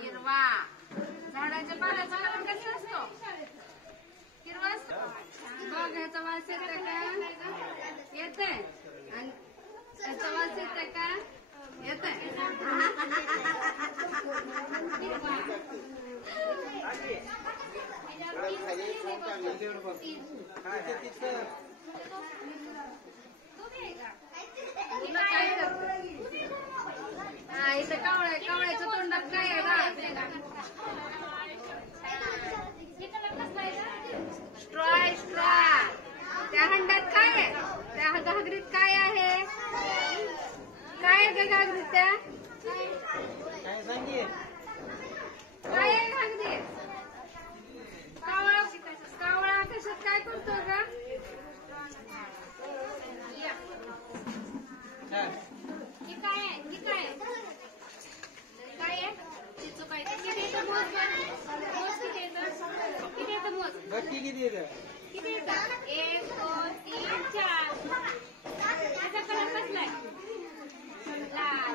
हिरवा झाडाच्या पाल्याचा रंग कसा असतो? हिरवा असतो. बघ ह्याचा वास येतोय का? येतोय. आणि ह्याचा वास येतोय का? येतोय. इथं कावळ्याच्या तोंडात काय आहे ना? स्ट्रॉ आहे, स्ट्रॉ. त्या हंड्यात काय आहे? त्या घागरीत काय आहे? काय आहे त्या घागरीत? त्या काय आहे घागरीत? कावळा कशात काय करतो का? ही काय आहे? ही काय आहे? काय आहे? तिचं काय? किती येतं मोज? मोज किती येतं? किती येतं मोज? किती येतं? 1 2 3 4. त्याचा कलर कसलाय? लाल.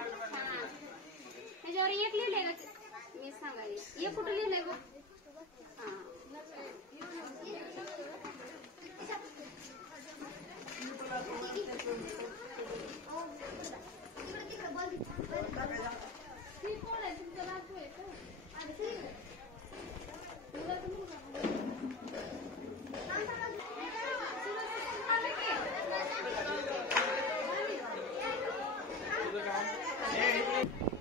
ह्याच्यावर एक लिहिलंय का? मी सांगायला एक कुठं लिहिलंय गं? Hey.